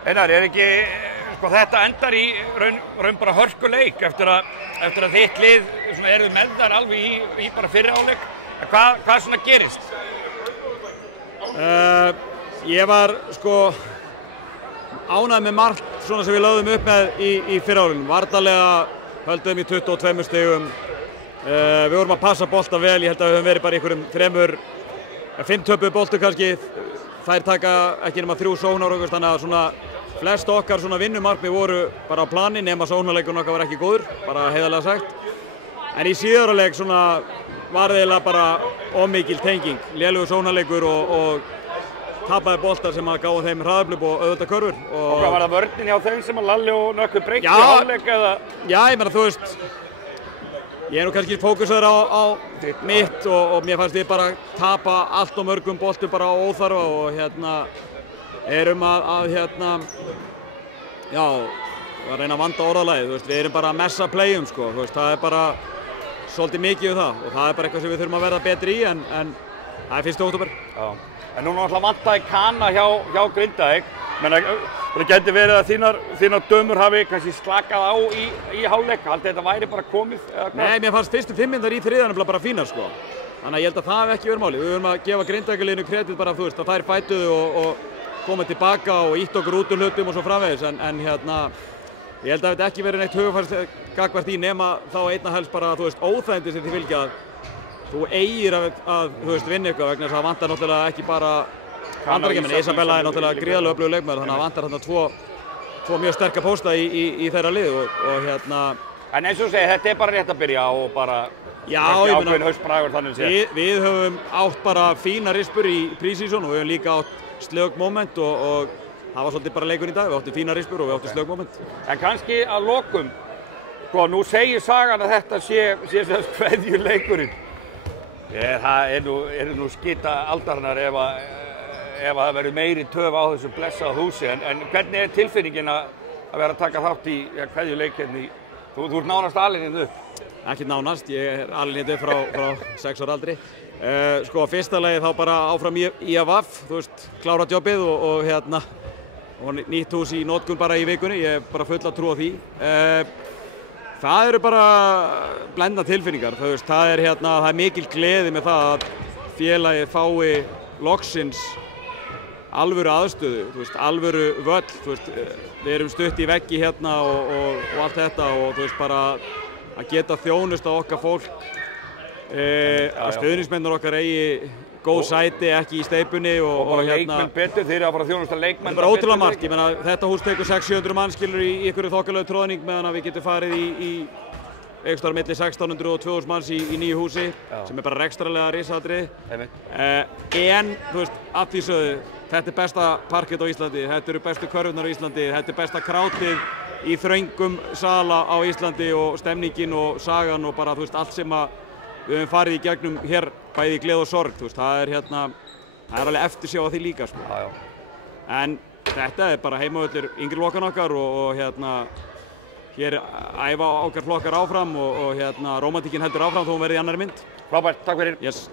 Einar, ekki, sko þetta endar í raun bara hörkuleik eftir að þitt lið eruð með þar alveg í bara fyrri hálfleik. Hvað svona gerist? Ég var sko ánægður með margt svona sem við lögðum upp með í fyrri hálfleiknum. Varnarlega höldum í 22 stigum. Við vorum að passa bolta vel, ég held að við höfum verið bara í einhverjum 5 töpuðu boltu kannski. Þær taka ekki nema 3 sóknar og þannig að svona flest okkar svona vinnumarkmið voru bara á plani nema sóknarleikurinn okkar var ekki góður, bara heiðarlega sagt. En í síðara leik svona var það eiginlega bara ómikil tenging, lélegur sóknarleikur og tapaði boltar sem að gáðu þeim hraðaflip og auðvitað körfur. Og hvað var það vörnin hjá þeim sem að Lalli og Nökkvi breytti í hálfleik eða? Já, ég meina þú veist, ég nú kannski fókusaður á mitt og mér fannst ég bara tapa allt og mörgum boltum bara á óþarfa og erum að reyna að vanda orðalagið, við erum bara að messa playum sko, það er bara svolítið mikið það og það er bara eitthvað sem við þurfum að verða betri í en það er 1. október. Já, en núna náttúrulega vantaði Kana hjá Grindavík, það gæti verið að þínar dömur hafi kannski slakað á í hálfleik, haldið þetta væri bara komið eða hvað? Nei, mér fannst fyrstu 5 mínútur í þriðja bara fínar sko, þannig að ég held að það hef ekki verið máli, við verðum að gefa Grindavíkurliðinu kredit bara að þær fætuðu og koma tilbaka og ítt okkur út úr hlutum og svo framvegis en ég held að þetta ekki verið neitt hugafært gagnvart í nema þá einna helst bara óþægindi sem því fylgja að þú eigir að vinna eitthvað vegna þess að það vantar náttúrulega ekki bara Bandaríkjamenn, Isabella er náttúrulega gríðarlega öflugur leikmaður þannig að það vantar þarna 2 mjög sterka pósta í þeirra lið og En eins og þú segir, þetta er bara rétt að byrja og bara ákveðin haustbragur þannig séð. Við höfum átt bara fína rispur í pre-season og við höfum líka átt slög moment og það var svolítið bara leikur í dag, við áttum fína rispur og við áttum slög moment. En kannski að lokum, sko nú segir sagan að þetta sé kveðjuleikurinn. Það eru nú skita aldarinnar ef það verður meiri töf á þessu blessaða húsi, en hvernig er tilfinningin að vera að taka þátt í kveðjuleikinni? Þú ert nánast alinn hérna upp? Ekki nánast, ég er alinn hérna upp frá 6 ára aldri. Sko fyrsta lagi þá bara áfram í AVF, klára jobbið og nýtt hús í notkun bara í vikunni, ég hef bara fulla trú á því. Það eru bara blendna tilfinningar, það er mikil gleði með það að félagið fái loksins alvöru aðstöðu, alvöru völl, við erum stutt í veggi hérna og allt þetta og bara að geta þjónust á okkar fólk, að stuðningsmennir okkar eigi góð sæti, ekki í steypunni og leikmenn betur, þeir eru að fara að þjónusta leikmenn. Það er bara ótrúlega margt, ég meina þetta hús tekur 600-700 mann skilur í einhverju þokkalegu tróðning meðan við getum farið í einhverstaðar milli 1600 og 2000 manns í nýju húsi sem er bara rekstrarlega risatriði. En að því sögðu, þetta er besta parkett á Íslandi, þetta eru bestu körfurnar á Íslandi, þetta er besta krátið í þröngum sala á Íslandi og stemningin og sagan og bara allt sem við höfum farið í gegnum hér bæði í gleði og sorg, það er alveg eftirsjá að því líka sko. En þetta er bara heimavöllur yngri flokkan okkar og hér æfa okkar flokkar áfram og rómantíkin heldur áfram þó hún verði í annarri mynd. Frábært, takk fyrir. Yes.